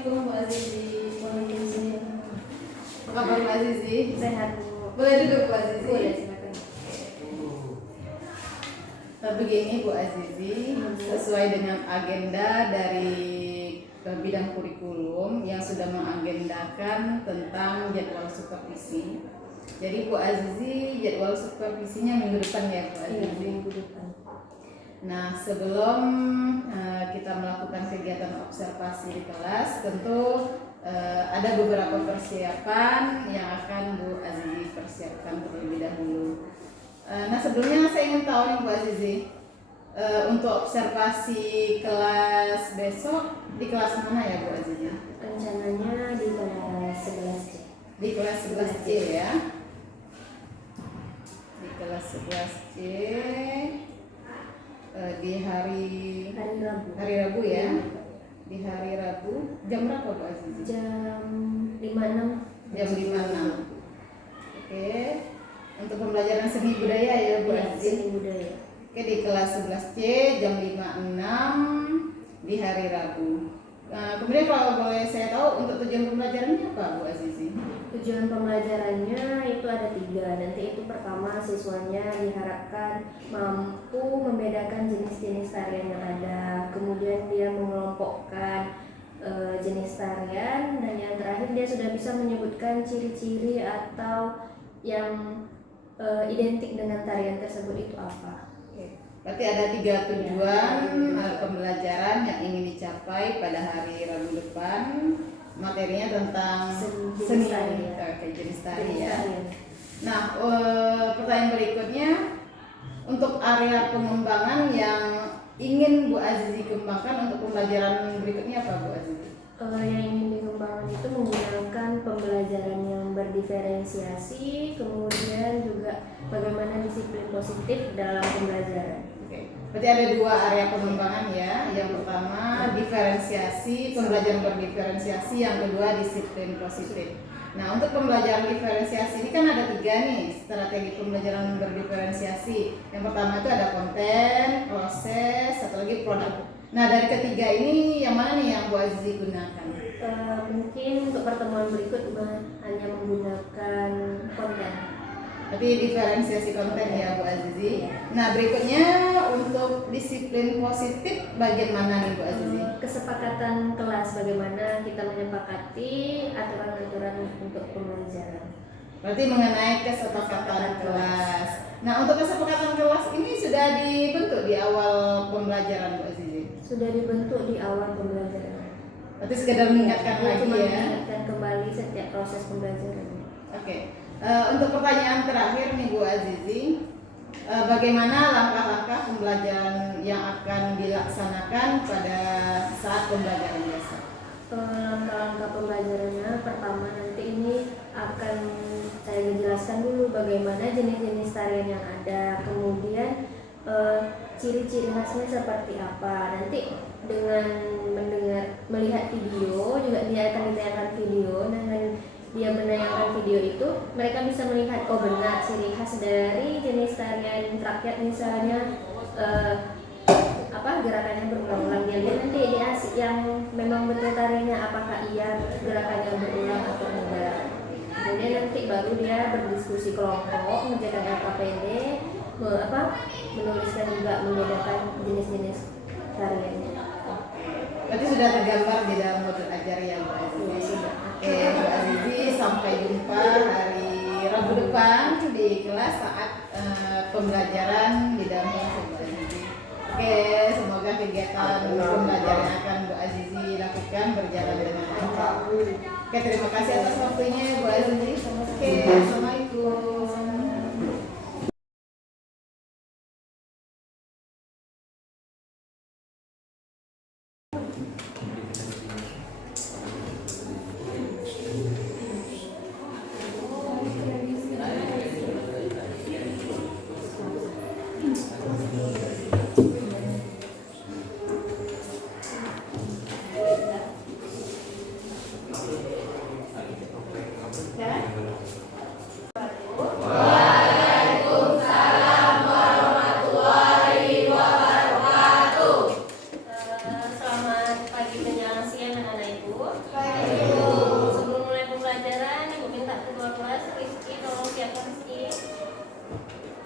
Assalamualaikum Bu Azizi. Waalaikumsalam. Apa kabar Bu Azizi? Sehat Bu. Boleh duduk Bu Azizi? Boleh, silakan. Begini Bu Azizi, sesuai dengan agenda dari bidang kurikulum yang sudah mengagendakan tentang jadwal supervisi. Jadi Bu Azizi, jadwal supervisinya minggu depan ya Bu Azizi? Iya, minggu depan. Nah, sebelum kita melakukan kegiatan observasi di kelas, tentu ada beberapa persiapan yang akan Bu Azizi persiapkan terlebih dahulu. Nah, sebelumnya saya ingin tahu nih Bu Azizi, untuk observasi kelas besok di kelas mana ya Bu Azizi? Rencananya di kelas 11C. Di kelas 11C ya. Di kelas 11C. Di hari Rabu ya. Di hari Rabu jam berapa Bu Azizi? Jam 56. Jam 56. Oke. Untuk pembelajaran seni budaya ya Bu Iya, Azizi. seni budaya. Oke, di kelas 11C jam 56 di hari Rabu. Kemudian kalau boleh saya tahu untuk tujuan pembelajarannya apa Bu Azizi? Tujuan pembelajarannya itu ada 3. Nanti itu pertama, siswanya diharapkan mampu membedakan jenis-jenis tarian yang ada. Kemudian dia mengelompokkan jenis tarian, dan yang terakhir dia sudah bisa menyebutkan ciri-ciri atau yang identik dengan tarian tersebut itu apa. Berarti ada 3 tujuan pembelajaran yang ingin dicapai pada hari Rabu depan. Materinya tentang seni jenis tari ya. Nah, pertanyaan berikutnya, untuk area pengembangan yang ingin Bu Azizi kembangkan untuk pembelajaran berikutnya apa Bu Azizi? Yang ingin dikembangkan itu menggunakan pembelajaran yang berdiferensiasi, kemudian juga bagaimana disiplin positif dalam pembelajaran. Oke. Berarti ada 2 area pengembangan ya. Yang pertama diferensiasi, pembelajaran berdiferensiasi, yang kedua disiplin positif. Nah, untuk pembelajaran diferensiasi ini kan ada 3 nih strategi pembelajaran berdiferensiasi. Yang pertama itu ada konten, proses, satu lagi produk. Nah, dari ketiga ini yang mana nih yang Bu Azizi gunakan? Mungkin untuk pertemuan berikut hanya menggunakan konten. Berarti diferensiasi konten ya Bu Azizi. Nah, berikutnya untuk disiplin positif bagian mana nih Bu Azizi? Kesepakatan kelas, bagaimana kita menyepakati aturan-aturan untuk pembelajaran. Berarti mengenai kesepakatan kelas. Nah, untuk kesepakatan kelas ini sudah dibentuk di awal pembelajaran Bu Azizi? Sudah dibentuk di awal pembelajaran. Berarti sekedar mengingatkan lagi cuma ya? mengingatkan kembali setiap proses pembelajaran. Oke. Untuk pertanyaan terakhir nih Bu Azizi, bagaimana langkah-langkah pembelajaran yang akan dilaksanakan pada saat pembelajaran biasa? Langkah-langkah pembelajarannya, pertama nanti ini akan saya jelaskan dulu bagaimana jenis-jenis tarian yang ada, kemudian ciri-ciri khasnya seperti apa. Nanti dengan melihat video juga, dia akan ditayangkan video. Dengan dia menayangkan video itu, mereka bisa melihat, oh benar ciri khas dari jenis tarian rakyat misalnya, gerakannya berulang-ulang. Dia lihat nanti dia yang memang betul tariannya, apakah iya gerakannya berulang atau enggak. Kemudian nanti baru dia berdiskusi kelompok, mengerjakan LKPD, menuliskan juga, membedakan jenis-jenis tariannya. Berarti sudah tergambar di dalam modul ajar ya Bu Azizi? Sudah. Oke Bu Azizi, sampai jumpa hari Rabu depan di kelas saat pembelajaran di dalam kelas Bu Azizi. Oke, semoga kegiatan pembelajaran yang akan Bu Azizi lakukan berjalan dengan lancar. Oke, terima kasih atas waktunya Bu Azizi. Oke, assalamualaikum.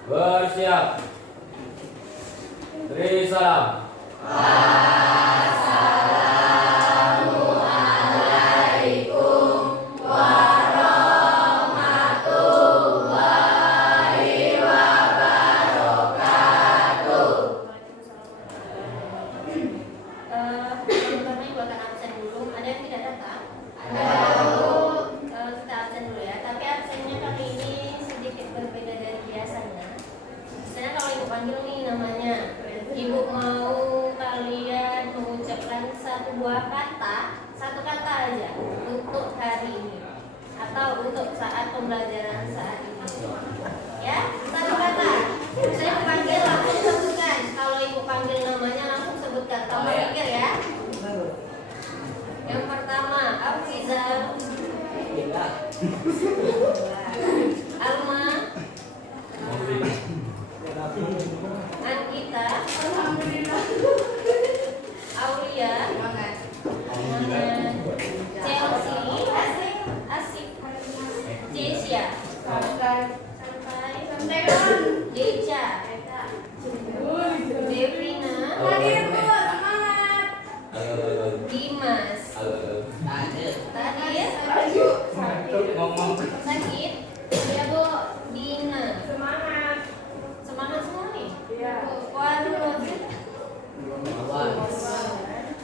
Bersiap. Beri salam. Teman-teman ibu akan absen dulu. Ada yang tidak datang? Ada. Kita absen dulu ya. Tapi absennya kali ini sedikit berbeda dari biasanya. Misalnya kalau ibu panggil nih namanya, ibu mau kalian mengucapkan satu buah kata, satu kata aja untuk hari ini atau untuk saat pembelajaran saat ini. Ya, satu kata. Saya panggil langsung sebutkan. Kalau ibu panggil namanya langsung sebutkan. Kamu pikir ya. Yang pertama, Afrizal, Alma, Anggita, Aulia, Chelsea, Asik, Jessia, Deja, Devrina, Dimas, Tadir, Sakit, ya Bu, Dina, semangat semua nih. Warung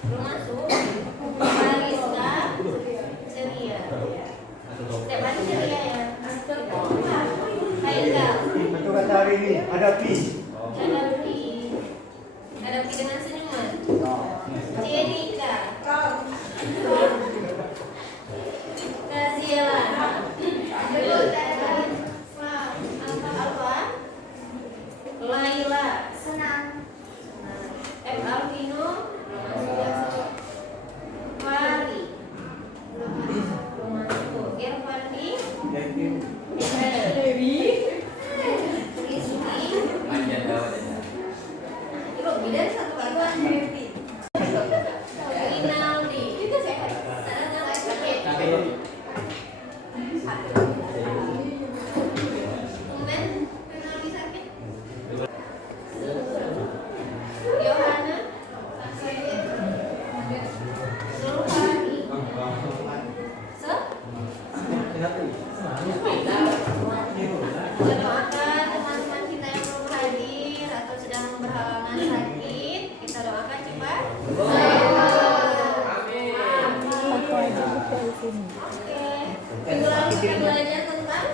belum masuk. Mariska, ceria. Setiap hari ceria ya. Haikal. Untuk kata hari ini ada pi. Hadapi dengan senyuman. Jenika, Kaziela, Alfa, Laila, F. Alvino, Fari, Irfandi, Rizky, Ibu beda satu bagian. Rinaldi, Tumben Rinaldi sakit. Yohana, Zulfari, kita doakan teman-teman kita yang belum hadir atau sedang berhalangan sakit, kita doakan cepat. Oke. Minggu lalu kita belajar tentang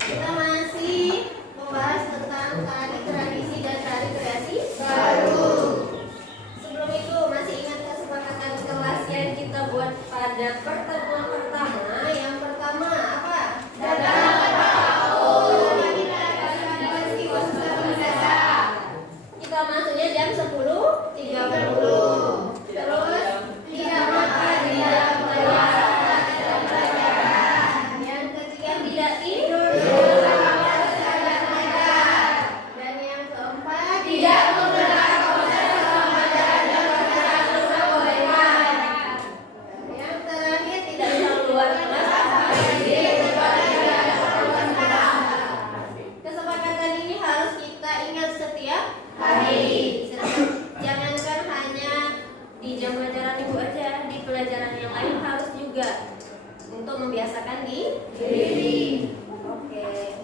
kita masih membahas tentang tari tradisi dan tari kreasi baru. Sebelum itu masih ingat kesepakatan kelas yang kita buat pada pertemuan pertama. Yang pertama apa? Kita masuknya jam 10.30. Terus tidak makan di dalam pelajaran. Yang ketiga tidak tidur. Dan yang keempat tidak menggelar konser selama jalan dan perjalanan diperbolehkan. Yang terakhir tidak keluar kelas apalagi kecuali ada keperluan mendadak. Kesepakatan ini harus kita ingat setiap hari. Jangankan hanya di jam pelajaran ibu aja, di pelajaran yang lain harus juga untuk membiasakan diri. Oke.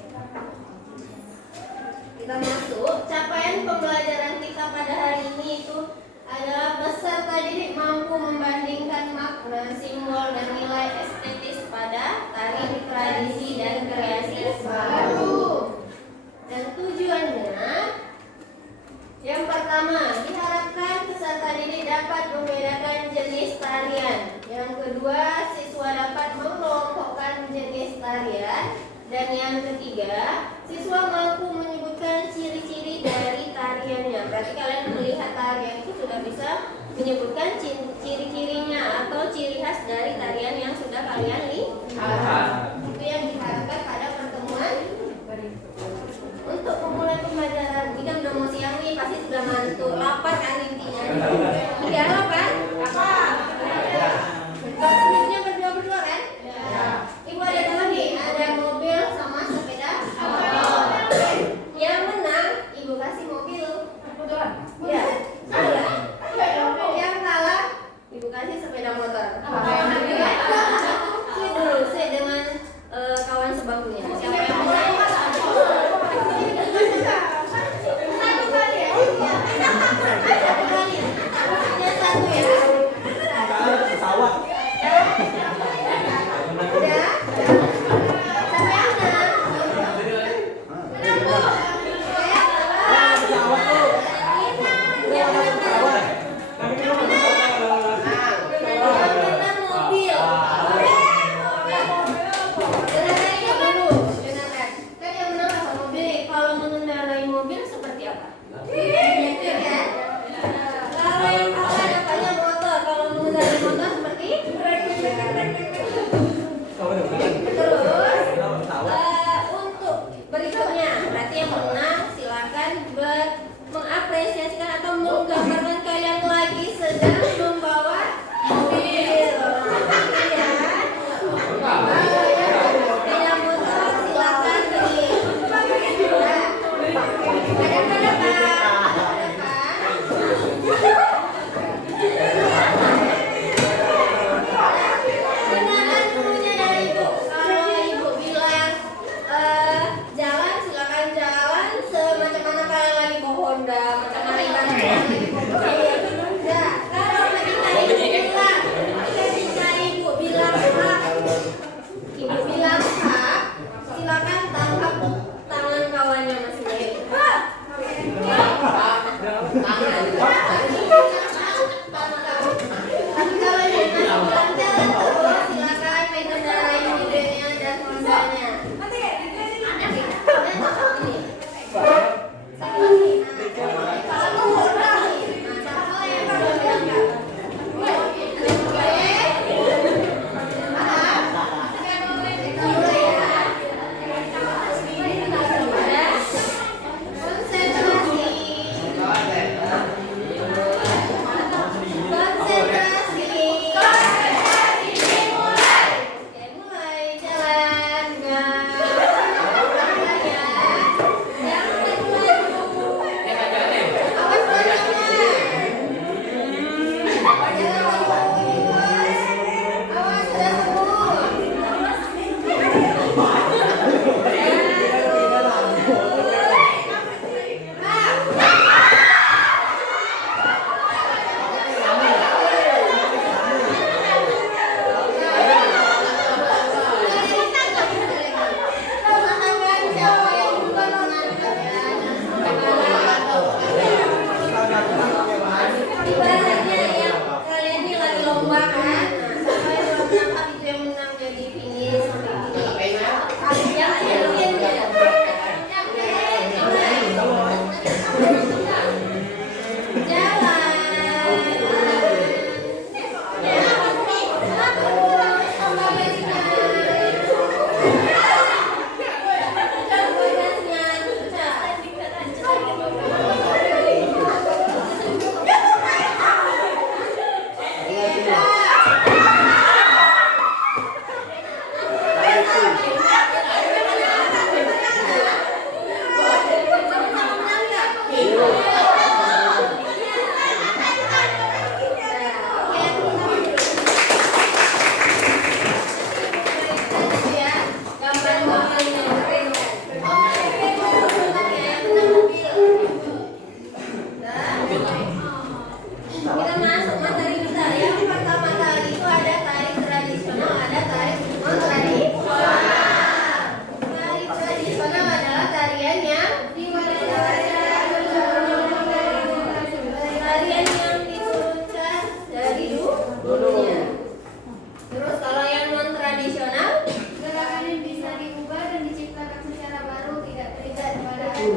Kita masuk. Capaian pembelajaran kita pada hari ini itu adalah peserta didik mampu membandingkan makna, simbol, dan nilai estetis pada tari tradisi dan kreasi baru. Dan tujuannya, yang pertama, diharapkan peserta didik dapat membedakan jenis tarian. Yang kedua, siswa dapat mengelompokkan jenis tarian. Dan yang ketiga, siswa mampu menyebutkan ciri-ciri dari tariannya. Berarti kalian melihat tarian itu sudah bisa menyebutkan ciri-cirinya atau ciri khas dari tarian yang sudah kalian lihat. Itu yang diharapkan pada pertemuan untuk memulai pembelajaran. Ini kan udah mau siang nih, pasti sudah ngantuk, lapar kan intinya. Iya kan? Apa? Berdua-berdua kan? Ibu ada teman nih, ada mobil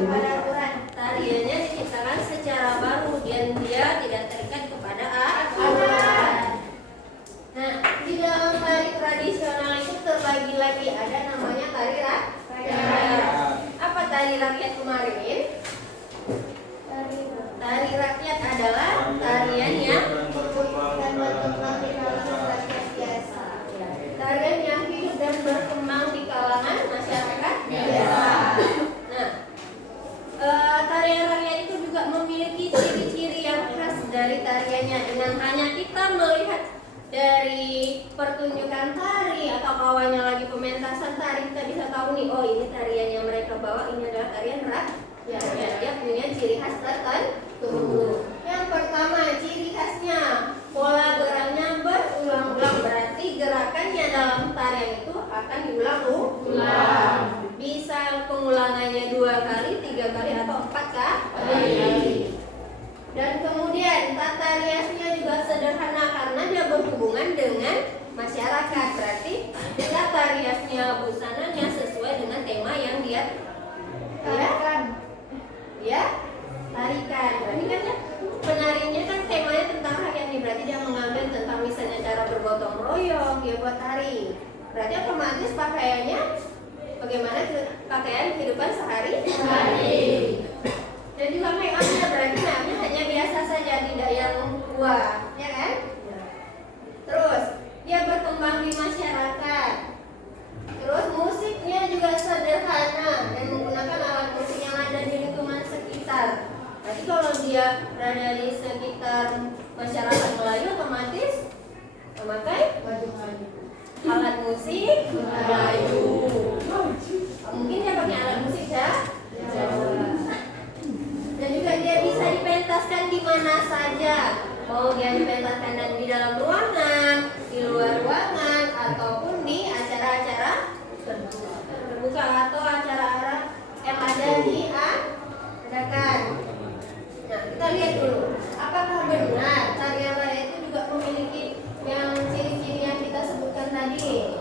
kepada aturan. Tariannya diciptakan secara baru dan dia tidak terikat kepada aturan. Nah, di dalam tari tradisional itu terbagi lagi, ada namanya tari rakyat. Apa tari rakyat kemarin? Tari rakyat adalah tarian yang tarian yang hidup dan berkembang di kalangan masyarakat biasa. Nah, tarian rakyat itu juga memiliki ciri-ciri yang khas dari tariannya. Dengan hanya kita melihat dari pertunjukan tari atau awalnya lagi pementasan tari, kita bisa tahu nih, oh ini tarian yang mereka bawa, ini adalah tarian rakyat. Dia punya ciri khas tertentu. Yang pertama, ciri khasnya pola geraknya berulang-ulang, berarti gerakannya dalam tarian itu akan diulang-ulang. Bisa pengulangannya 2 kali, 3 kali, atau 4 kali. Dan kemudian tata riasnya juga sederhana karena dia berhubungan dengan masyarakat. Berarti tata riasnya, busananya sesuai dengan tema yang dia tarikan. Berarti kan ya, penarinya kan temanya tentang rakyat nih. Berarti dia mengambil tentang misalnya cara bergotong royong, dia buat tari. Berarti otomatis pakaiannya bagaimana pakaian kehidupan sehari-hari. Dan juga make upnya, berarti make upnya hanya biasa saja, tidak yang wah, ya kan? Terus dia berkembang di masyarakat. Terus musiknya juga sederhana dan menggunakan alat musik yang ada di lingkungan sekitar. Berarti kalau dia berada di sekitar masyarakat Melayu, otomatis memakai alat musik Melayu. Mungkin dia pakai alat musik Jawa. Dan juga dia bisa dipentaskan di mana saja. Mau dia dipentaskan dan di dalam ruangan, di luar ruangan, ataupun di acara-acara terbuka atau acara-acara yang ada diadakan. Nah, kita lihat dulu, apakah benar tarian rakyat itu juga memiliki yang ciri-ciri yang kita sebutkan tadi?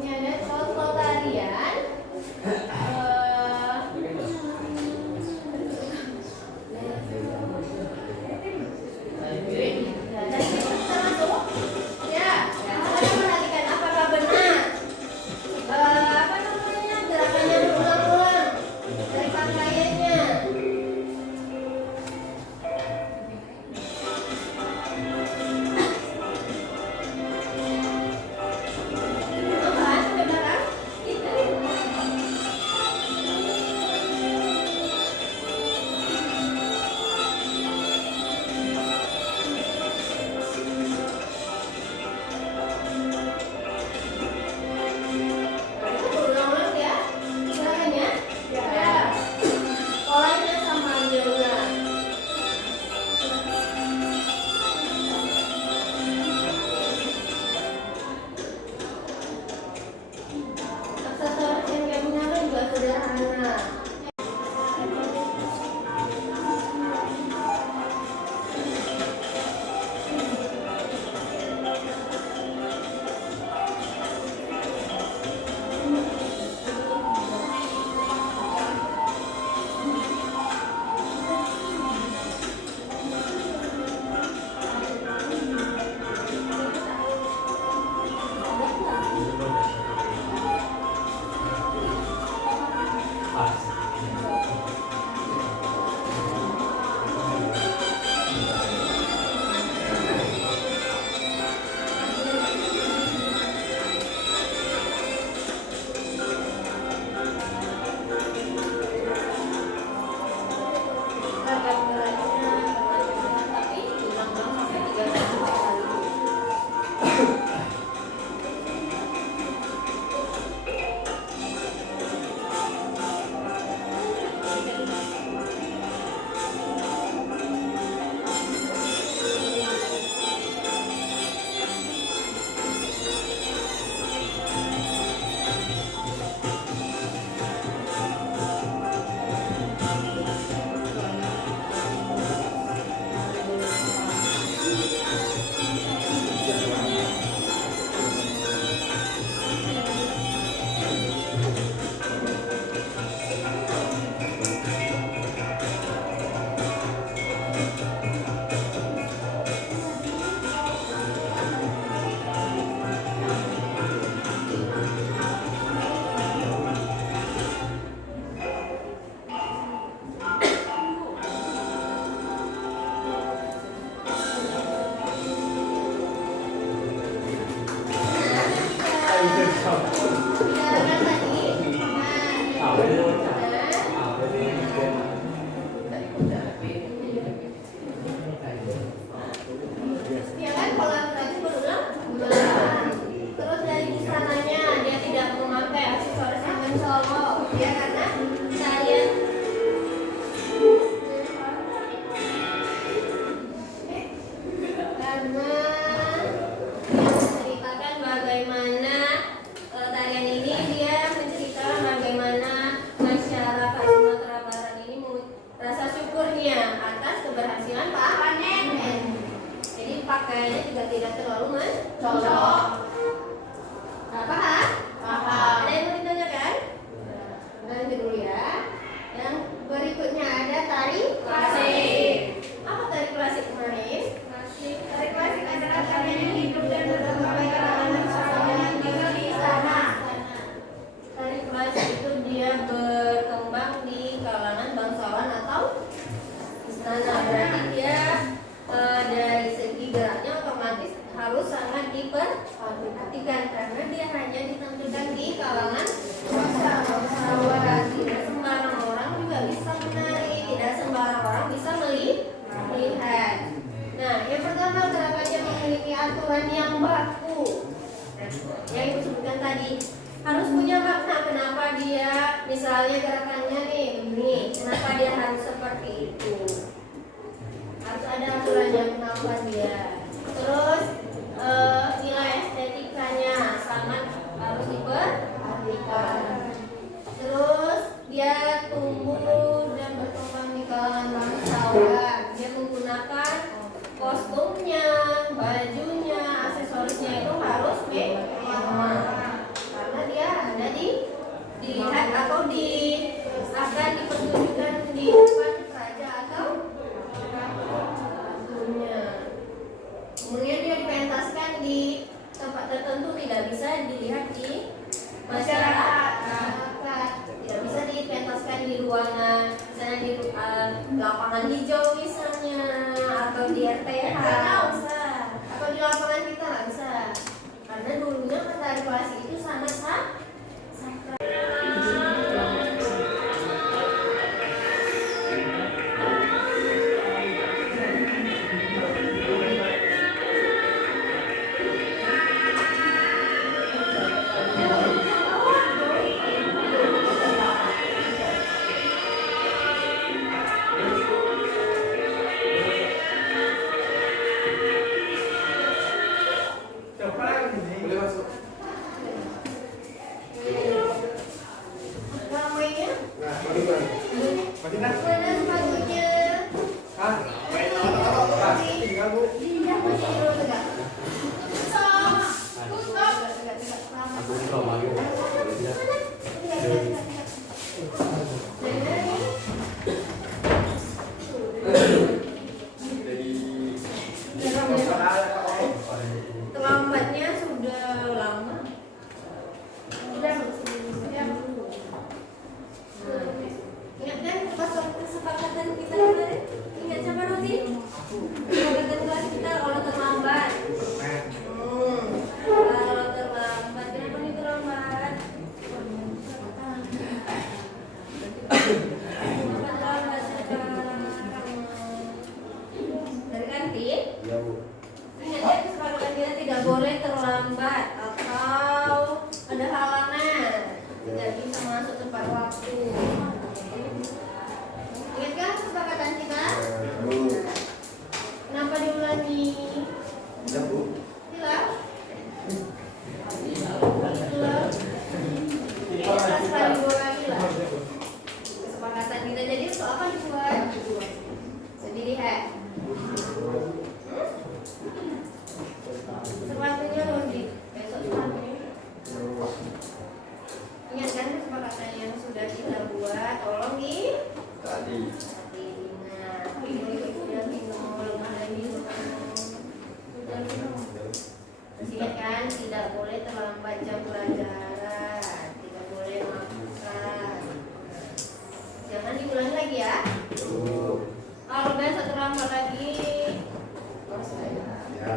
Ini ada contoh tarian. Bicarakan tadi. Ya kan kolaborasi berulang. Terus dari busananya dia tidak memakai aksesoris yang mencolok, ya karena tarian karena yang menceritakan bagaimana tarian ini dia menceritakan bagaimana masyarakat Sumatera Barat ini rasa syukurnya atas keberhasilan panen. Jadi pakaiannya juga tidak terlalu mencolok. Paham? Paham. Ada yang mau ditanyakan? Nanti dulu ya. Yang berikutnya ada tari klasik. Apa tari klasik kemarin? Tari klasik adalah tarian yang hidup dan berkembang di kalangan masyarakat yang tinggal di istana. Tari klasik itu dia berkembang di kalangan bangsawan atau istana. Berarti dia dari segi geraknya otomatis harus sangat diperhatikan karena dia hanya ditampilkan di kalangan bangsawan. Tidak sembarang orang juga bisa menari, tidak sembarang orang bisa melihat. Nah, yang pertama kenapa dia memiliki aturan yang baku? Yang ibu sebutkan tadi harus punya makna. Kenapa dia misalnya gerakannya nih begini, kenapa dia harus seperti itu? Harus ada aturannya kenapa dia. Terus nilai estetikanya sangat harus diperhatikan. Terus dia tumbuh dan berkembang di kalangan bangsawan. Dia menggunakan kostumnya, bajunya, aksesorisnya itu harus mewah karena dia ada dilihat atau akan dipertunjukkan di depan raja atau ratunya. Kemudian dia dipentaskan di tempat tertentu, tidak bisa dilihat di masyarakat. Tidak bisa dipentaskan di ruangan, misalnya di lapangan hijau misalnya, atau di RTH atau di lapangan kita nggak bisa. Karena dulunya tari klasik itu sangat sakral. Mana sepatunya? Terlambatnya sudah lama. Ingat kan kesepakatan kita kemarin? Ingat siapa Rosi? Kesepakatan kelas kita kalau terlambat. Kalau terlambat, kenapa nih terlambat? Kenapa terlambat sekarang? Dari kantin? Ya, Bu. Ingat kan kesepakatan kita tidak boleh terlambat atau ada halangan, tidak bisa masuk tepat waktu. Ingat kan kesepakatan kita? Bu. Kenapa diulangi? Ya, Bu. Hilang? Hilang? Kayaknya sekali dua kali lah. Kesepakatan kita jadi untuk apa dibuat? Jadi lihat. Sepatunya Rondi, besok sepatunya. Ingat kan kesepakatan yang sudah kita buat? Tolong Tadi. diingat. Udah minum, belum ada minum. Udah minum. Ingat kan, tidak boleh terlambat jam pelajaran, tidak boleh makan. Jangan diulangi lagi ya. Kalau besok terlambat lagi, Ya.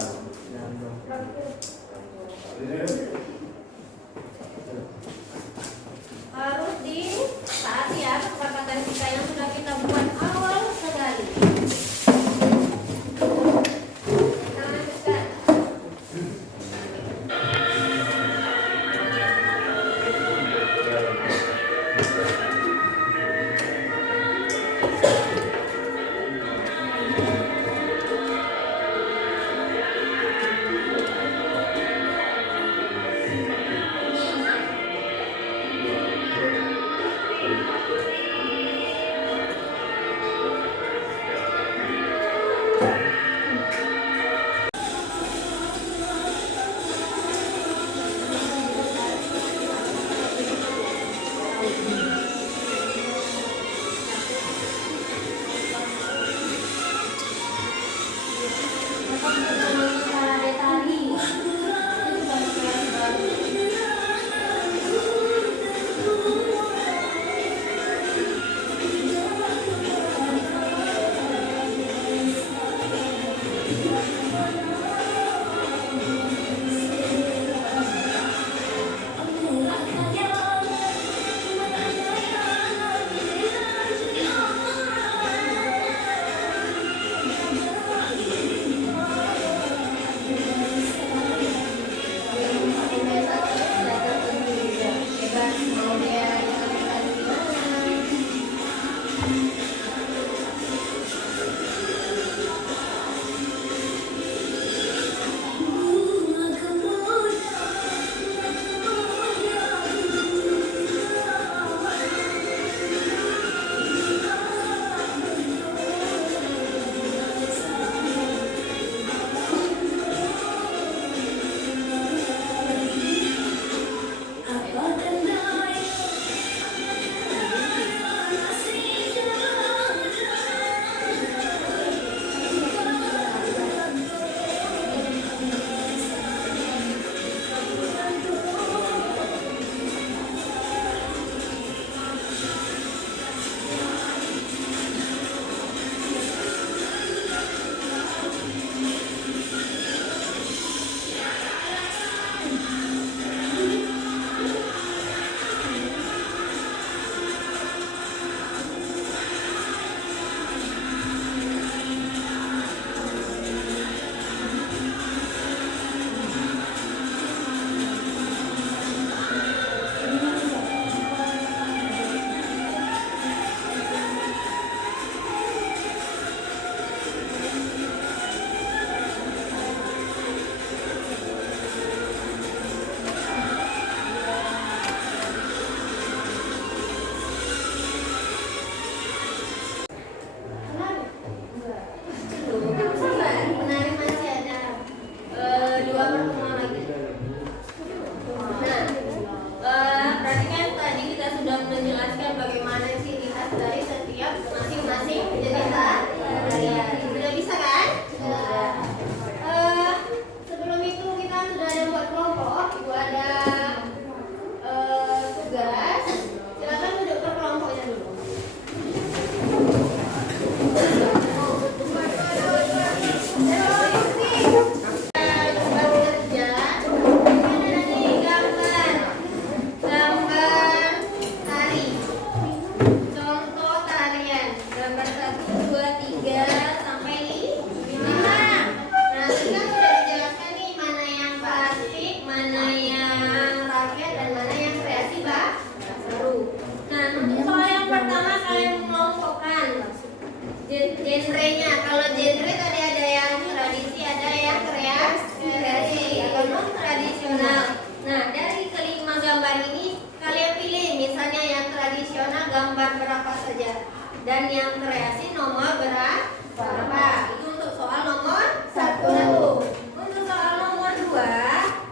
tradisional gambar berapa saja. Dan yang kreasi nomor berapa? Itu untuk soal nomor 1. Untuk soal nomor 2,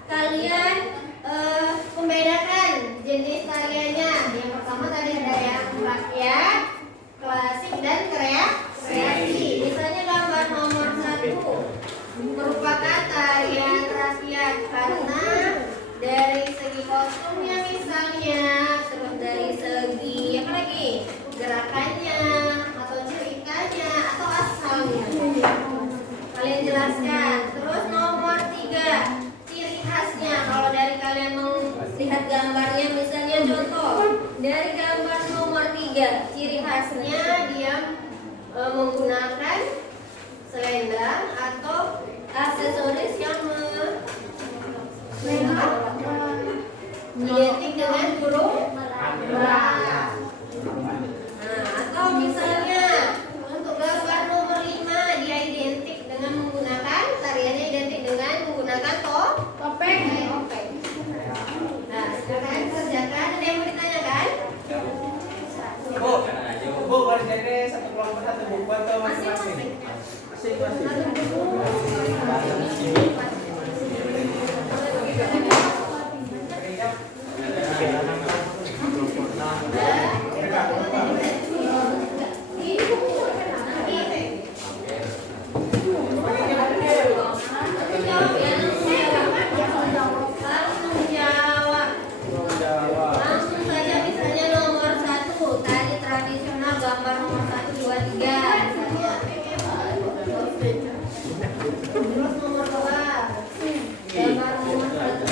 kalian membedakan jenis tariannya. Yang pertama tadi ada yang rakyat, klasik, dan kreasi. Misalnya gambar nomor 1 merupakan tarian rakyat karena dari segi kostumnya misalnya, terus dari segi apa lagi, gerakannya atau ceritanya atau asalnya kalian jelaskan. Terus nomor 3, ciri khasnya. Kalau dari kalian melihat gambarnya, misalnya contoh dari gambar nomor 3, ciri khasnya dia menggunakan selendang atau aksesoris yang identik dengan burung merah. Nah, atau misalnya untuk gambar nomor 5, dia identik dengan menggunakan, tariannya identik dengan menggunakan topeng. Nah, silakan kerjakan. Ada yang mau ditanyakan? Bu, kalau jadi satu kelompok satu buku atau masing-masing? Langsung saja, misalnya nomor 1, tari tradisional gambar nomor 1, 2, 3 misalnya. Terus nomor 2, gambar nomor 1.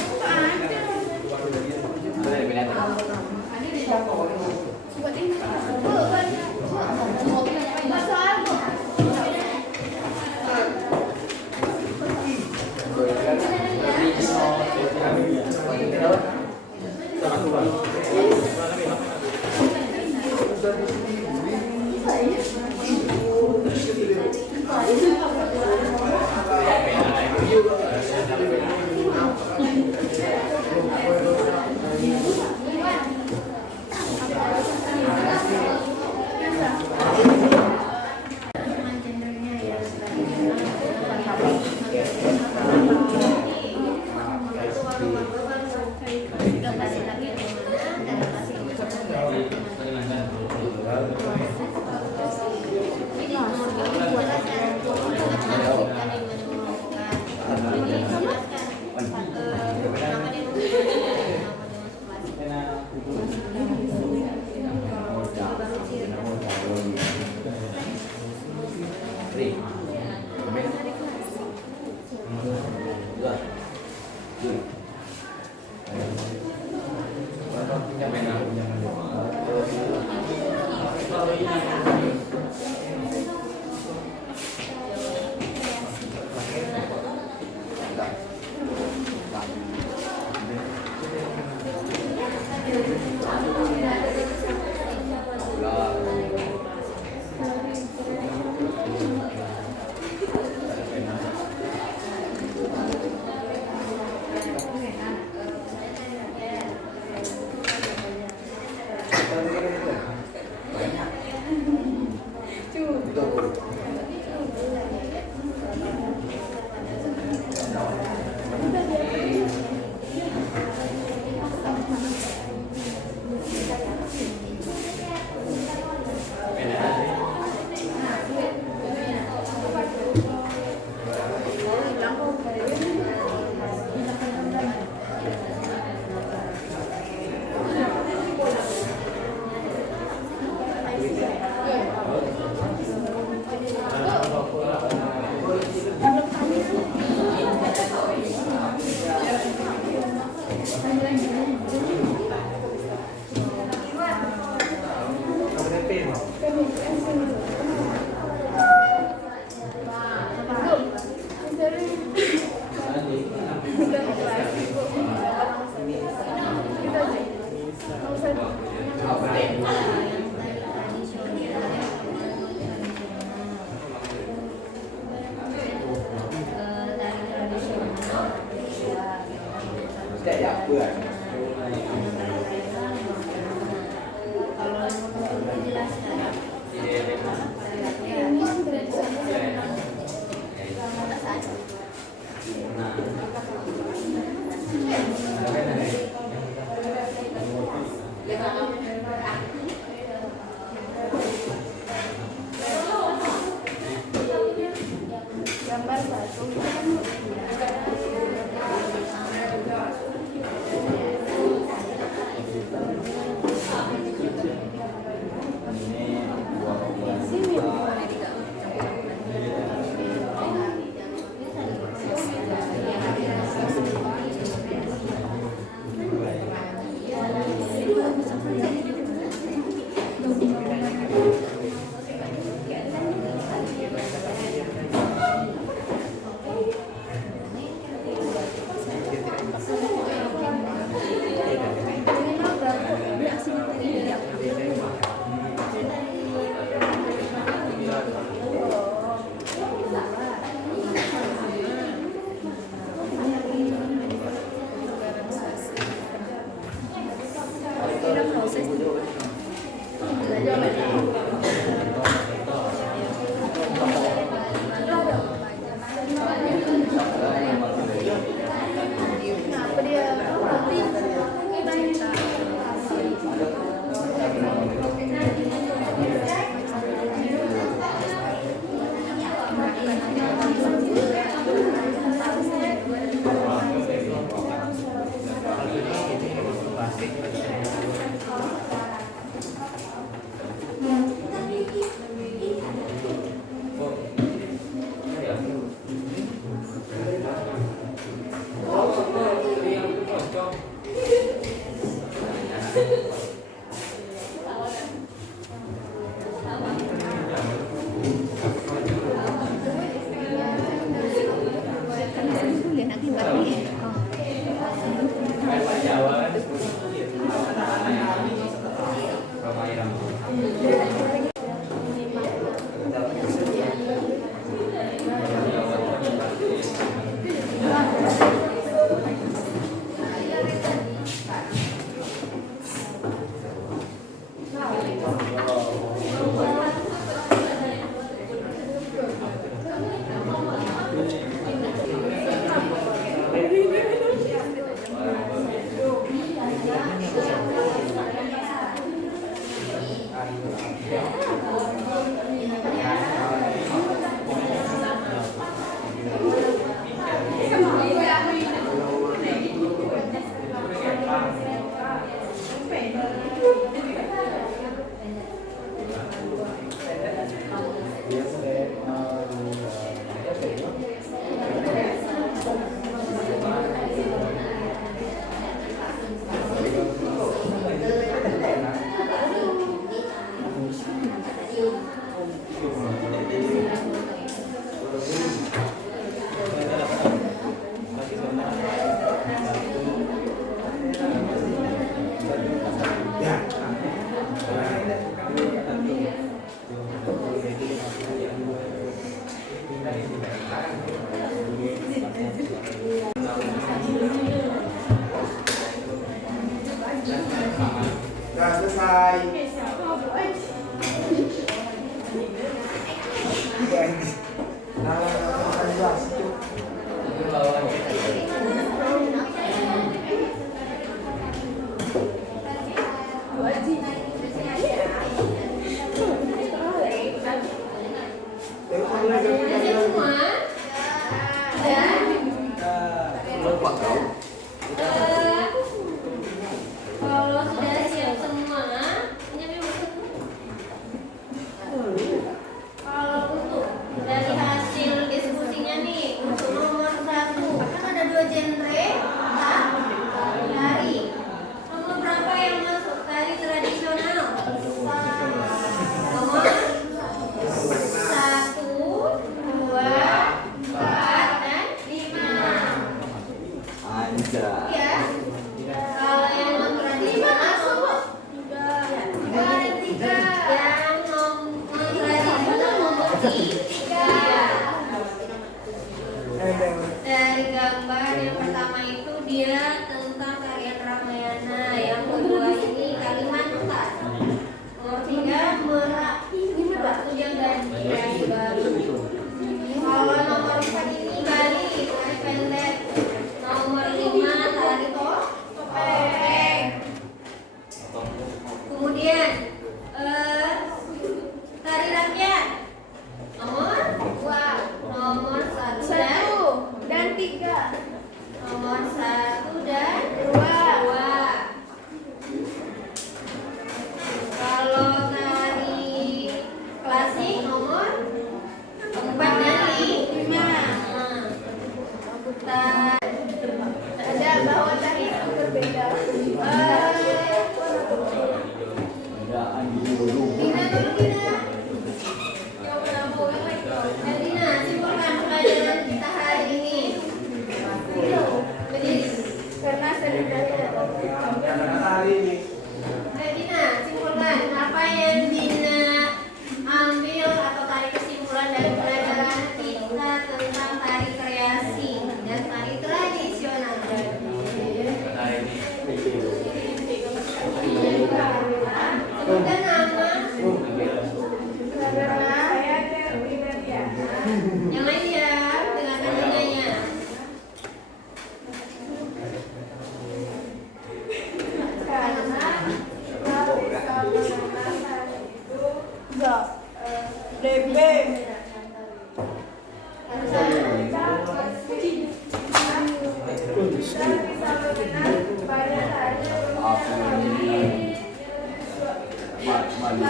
udah proses. Kenapa dia? Udah selesai. Udah siap semua? Udah? Kalau sudah siap semua, punya memang kreasi,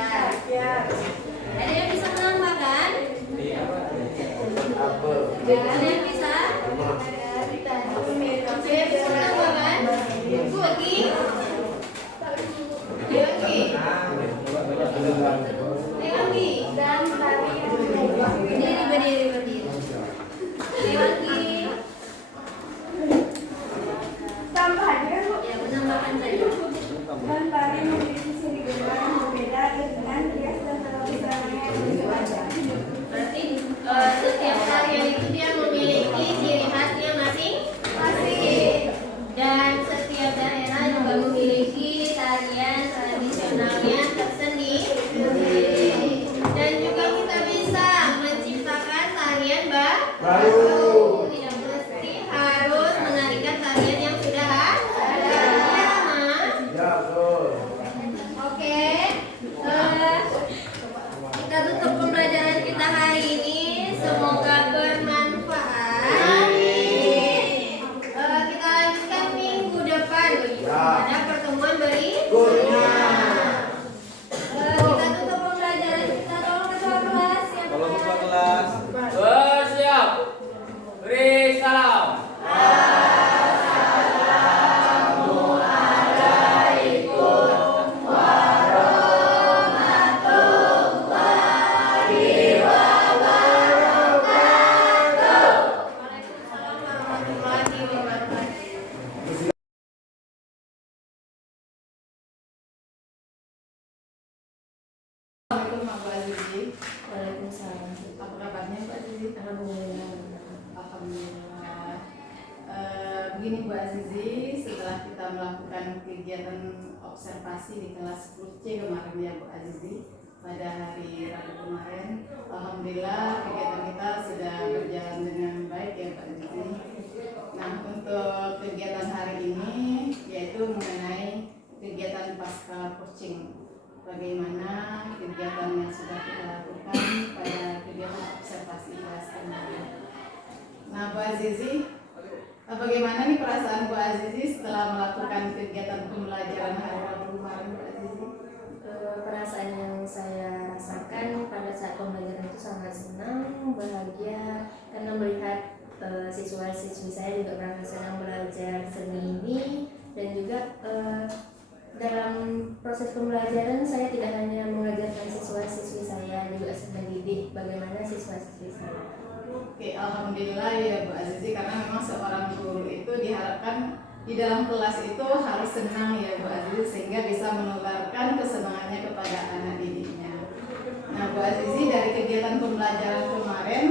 rakyat. Ada yang bisa menambahkan? Ada yang bisa? Ada yang bisa menambahkan? Bu lagi? Ayo lagi. Ayo lagi. Dan berdiri. Ayo lagi. Tambahnya Bu, Ya, menambahkan saja. dan tari memiliki ciri gambar yang berbeda dengan rias dan tata busana yang berbeda. Berarti setiap tarian itu dia memiliki ciri khasnya masing-masing. Dan setiap daerah juga memiliki tarian tradisionalnya tersendiri. Dan juga kita bisa menciptakan tarian baru. Tidak mesti harus menarikan tarian yang sudah ada. Ya, Mas? Oke. Kita tutup pembelajaran kita hari ini. Semoga bermanfaat. Kita lanjutkan minggu depan pada pertemuan berikutnya. Kita tutup pembelajaran kita. Tolong ketua kelas siapkan. Tolong ketua kelas. Bersiap. Beri salam. Waalaikumsalam warahmatullahi wabarakatuh. Assalamualaikum Pak Azizi. Waalaikumsalam. Apa kabarnya Pak Azizi? Alhamdulillah. Alhamdulillah. Begini Bu Azizi, setelah kita melakukan kegiatan observasi di kelas 10C kemarin ya Bu Azizi, pada hari Rabu kemarin, alhamdulillah kegiatan kita sudah berjalan dengan baik ya Pak Azizi. Nah, untuk kegiatan hari ini yaitu mengenai kegiatan pasca coaching. Bagaimana kegiatan yang sudah kita lakukan pada kegiatan observasi kelas kemarin. Nah, Bu Azizi, bagaimana nih perasaan Bu Azizi setelah melakukan kegiatan pembelajaran hari Rabu kemarin, Bu Azizi? Perasaan yang saya rasakan pada saat pembelajaran itu sangat senang, bahagia karena melihat siswa-siswi saya juga merasa senang belajar seni ini, dan juga dalam proses pembelajaran saya tidak hanya mengajarkan siswa-siswi saya, juga mendidik bagaimana siswa-siswi saya. Oke, alhamdulillah ya Bu Azizi, karena memang seorang guru itu diharapkan di dalam kelas itu harus senang ya Bu Azizi, sehingga bisa menularkan kesenangannya kepada anak didiknya. Nah Bu Azizi, dari kegiatan pembelajaran kemarin,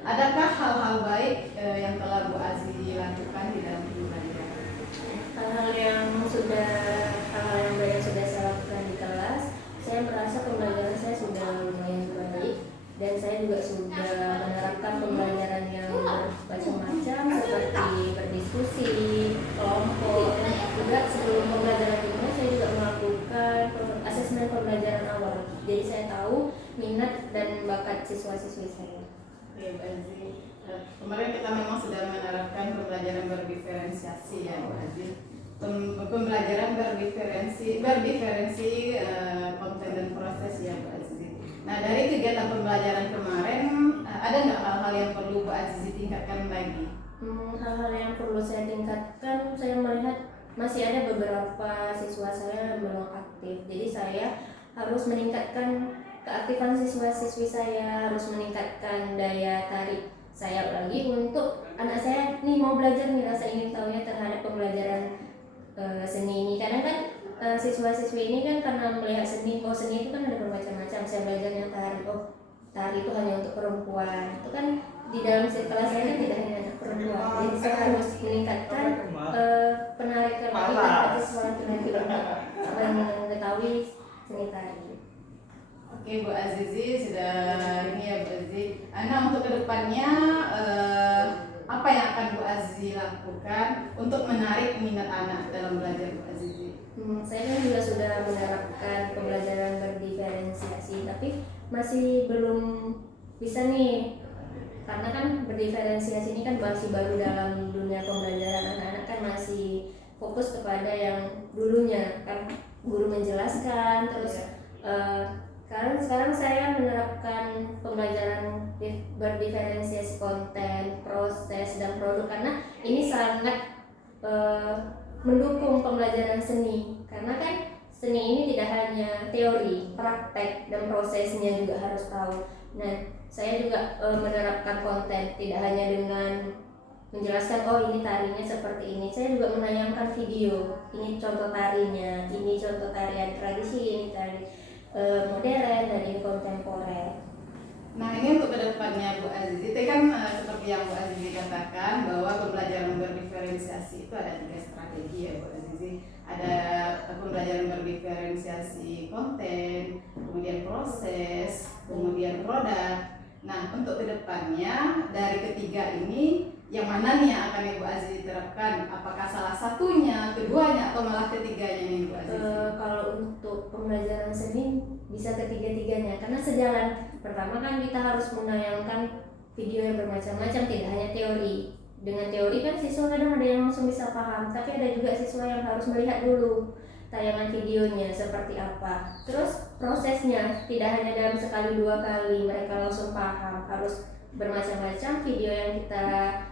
adakah hal-hal baik yang telah Bu Azizi lakukan di dalam pembelajaran? Hal-hal yang baik yang sudah saya lakukan di kelas, saya merasa pembelajaran saya sudah lumayan baik, dan saya juga sudah menerapkan pembelajaran yang macam-macam seperti berdiskusi, kelompok, dan juga sebelum pembelajaran ini saya juga melakukan asesmen pembelajaran awal. Jadi saya tahu minat dan bakat siswa-siswi saya. Oke Bu Azizi, kemarin kita memang sudah menerapkan pembelajaran berdiferensiasi ya Bu Azizi. Pembelajaran berdiferensi konten dan proses ya Bu Azizi. Nah, dari kegiatan pembelajaran kemarin, ada nggak hal-hal yang perlu Bu Azizi tingkatkan lagi? Hal-hal yang perlu saya tingkatkan, saya melihat masih ada beberapa siswa saya yang belum aktif. Jadi saya harus meningkatkan keaktifan siswa-siswi saya, harus meningkatkan daya tarik saya lagi untuk anak saya nih mau belajar nih, rasa ingin tahunya terhadap pembelajaran seni ini. Kadang kan siswa-siswi ini kan karena melihat seni, oh seni itu kan ada bermacam-macam. Saya belajarnya tari, oh tari itu hanya untuk perempuan. Itu kan di dalam kelas saya kan tidak hanya untuk perempuan. Jadi saya harus meningkatkan penarikan lagi pada siswa laki-laki untuk mengetahui seni tari. Oke Bu Azizi, sudah ini ya Bu Azizi. Nah, untuk kedepannya apa yang akan Bu Azizi lakukan untuk menarik minat anak dalam belajar Bu Azizi? Saya kan juga sudah menerapkan pembelajaran berdiferensiasi, tapi masih belum bisa nih, karena kan berdiferensiasi ini kan masih baru dalam dunia pembelajaran. Anak-anak kan masih fokus kepada yang dulunya kan guru menjelaskan terus sekarang saya menerapkan pembelajaran berdiferensiasi konten, proses dan produk karena ini sangat mendukung pembelajaran seni karena kan seni ini tidak hanya teori, praktek dan prosesnya juga harus tahu. Nah, saya juga menerapkan konten tidak hanya dengan menjelaskan ini tarinya seperti ini. Saya juga menayangkan video. Ini contoh tarinya, ini contoh tarian tradisi, ini tari modern dan ini kontemporer. Nah, ini untuk kedepannya Bu Azizi, itu kan seperti yang Bu Azizi katakan bahwa pembelajaran berdiferensiasi itu ada 3 strategi ya Bu Azizi. Ada pembelajaran berdiferensiasi konten, kemudian proses, kemudian produk. Nah, untuk kedepannya dari ketiga ini yang mana nih yang akan Ibu Azizi terapkan? Apakah salah satunya, keduanya, atau malah ketiganya nih Bu Azizi? Kalau untuk pembelajaran seni bisa ketiga-tiganya karena sejalan. Pertama kan kita harus menayangkan video yang bermacam-macam, tidak hanya teori. Dengan teori kan siswa kadang ada yang langsung bisa paham, tapi ada juga siswa yang harus melihat dulu tayangan videonya seperti apa. Terus prosesnya tidak hanya dalam sekali 2 kali mereka langsung paham, harus bermacam-macam video yang kita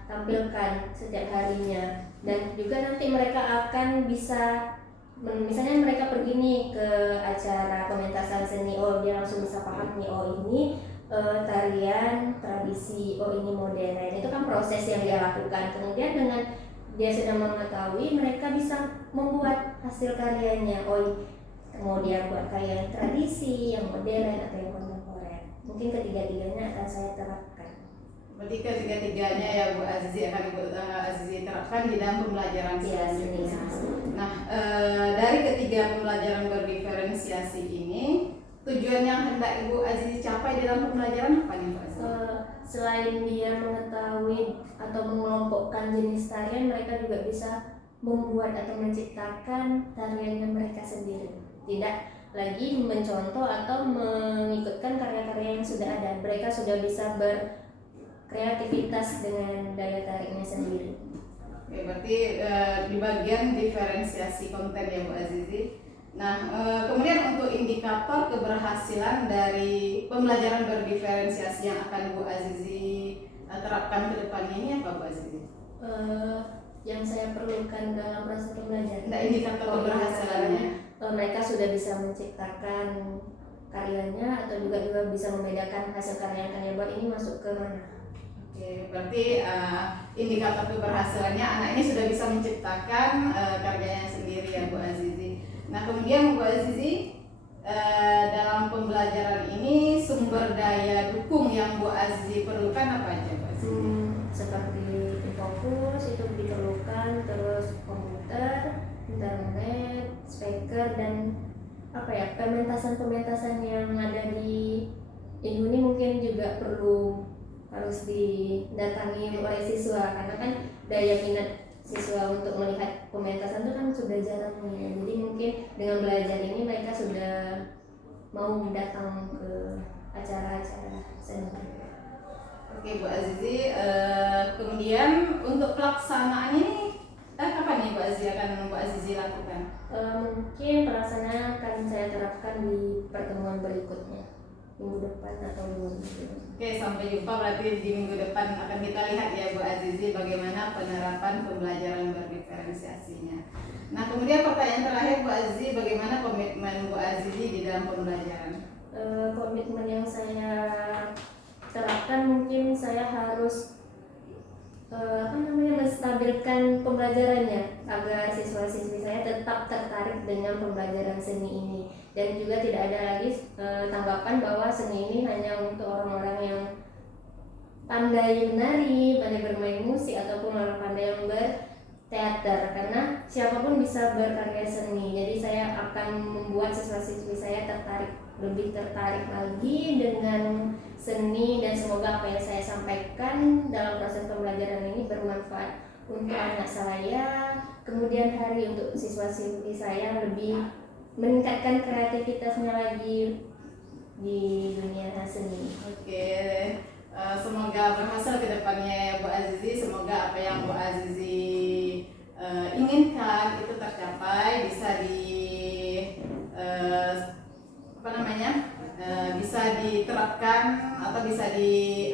tampilkan setiap harinya. Dan juga nanti mereka akan bisa misalnya mereka pergi nih ke acara pementasan seni, dia langsung bisa paham nih, ini tarian tradisi, ini modern. Itu kan proses yang dia lakukan. Kemudian dengan dia sudah mengetahui, mereka bisa membuat hasil karyanya. Mau dia buat karya yang tradisi, yang modern atau yang kontemporer. Mungkin ketiga-tiganya akan saya terapkan. Berarti ketiga-tiganya ya Bu Azizi akan Ibu Azizi terapkan di dalam pembelajaran selanjutnya. Nah, dari ketiga pembelajaran berdiferensiasi ini, tujuan yang hendak Ibu Azizi capai dalam pembelajaran apa nih Bu Azizi? Selain dia mengetahui atau mengelompokkan jenis tarian, mereka juga bisa membuat atau menciptakan tariannya mereka sendiri. Tidak lagi mencontoh atau mengikutkan karya-karya yang sudah ada. Mereka sudah bisa berkreativitas dengan daya tariknya sendiri. Oke, berarti di bagian diferensiasi konten ya Bu Azizi. Nah, kemudian untuk indikator keberhasilan dari pembelajaran berdiferensiasi yang akan Bu Azizi terapkan ke depannya ini apa Bu Azizi? Yang saya perlukan dalam proses pembelajaran. Nah, indikator keberhasilannya. Mereka sudah bisa menciptakan karyanya atau juga bisa membedakan hasil karya yang akan dibuat ini masuk ke mana. Oke, berarti indikator keberhasilannya anak ini sudah bisa menciptakan karyanya sendiri ya Bu Azizi. Nah, kemudian Bu Azizi dalam pembelajaran ini sumber daya dukung yang Bu Azizi perlukan apa aja Bu Azizi? Seperti fokus itu diperlukan, terus komputer, internet, speaker dan pementasan yang ada di Indo ini mungkin juga harus didatangi oleh siswa karena kan daya minat siswa untuk melihat pementasan itu kan sudah jarang ya. Jadi mungkin dengan belajar ini mereka sudah mau datang ke acara-acara seni. Oke Bu Azizi, kemudian untuk pelaksanaan ini kapan nih Bu Azizi akan Bu Azizi lakukan? Mungkin pelaksanaan akan saya terapkan di pertemuan berikutnya, minggu depan atau minggu depan. Oke, sampai jumpa berarti di minggu depan akan kita lihat ya Bu Azizi bagaimana penerapan pembelajaran berdiferensiasinya. Nah, kemudian pertanyaan terakhir Bu Azizi, bagaimana komitmen Bu Azizi di dalam pembelajaran? Komitmen yang saya terapkan mungkin saya harus menstabilkan pembelajarannya agar siswa-siswi saya tetap tertarik dengan pembelajaran seni ini dan juga tidak ada lagi tanggapan bahwa seni ini hanya untuk orang-orang yang pandai menari, pandai bermain musik ataupun orang pandai yang berteater karena siapapun bisa berkarya seni. Jadi saya akan membuat siswa-siswi saya lebih tertarik lagi dengan seni dan semoga apa yang saya sampaikan dalam proses pembelajaran ini bermanfaat untuk anak saya, kemudian hari untuk siswa-siswi saya lebih meningkatkan kreativitasnya lagi di dunia seni. Oke, semoga berhasil ke depannya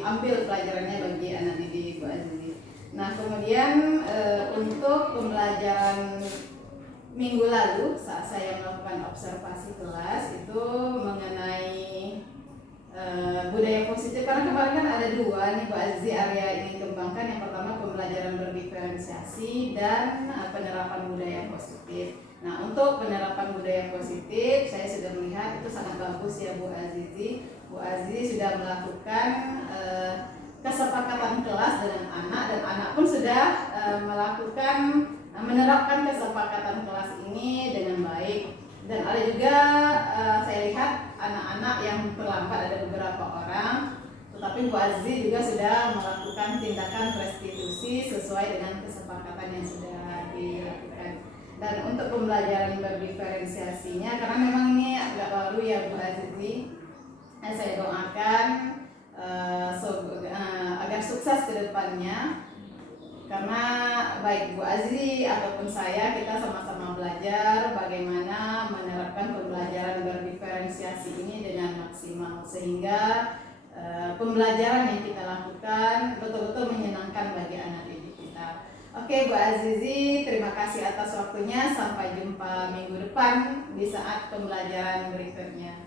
diambil pelajarannya bagi anak didik Bu Azizi. Nah kemudian untuk pembelajaran minggu lalu saat saya melakukan observasi kelas itu mengenai budaya positif, karena kemarin kan ada dua nih Bu Azizi area yang ingin kembangkan. Yang pertama pembelajaran berdiferensiasi dan penerapan budaya positif. Nah untuk penerapan budaya positif saya sudah melihat itu sangat bagus ya Bu Azizi. Bu Azizi sudah melakukan kesepakatan kelas dengan anak, dan anak pun sudah melakukan menerapkan kesepakatan kelas ini dengan baik. Dan ada juga saya lihat anak-anak yang terlambat, ada beberapa orang, tetapi Bu Azizi juga sudah melakukan tindakan restitusi sesuai dengan kesepakatan yang sudah dilakukan. Dan untuk pembelajaran berdiferensiasinya, karena memang ini agak baru ya Bu Azizi, saya doakan agar sukses ke depannya. Karena baik Bu Azizi ataupun saya, kita sama-sama belajar bagaimana menerapkan pembelajaran berdiferensiasi ini dengan maksimal, sehingga pembelajaran yang kita lakukan betul-betul menyenangkan bagi anak didik kita. Oke Bu Azizi, terima kasih atas waktunya. Sampai jumpa minggu depan di saat pembelajaran berikutnya.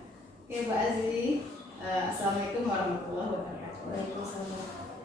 Oke Bu Azizi, Assalamualaikum warahmatullahi wabarakatuh. Waalaikumsalam.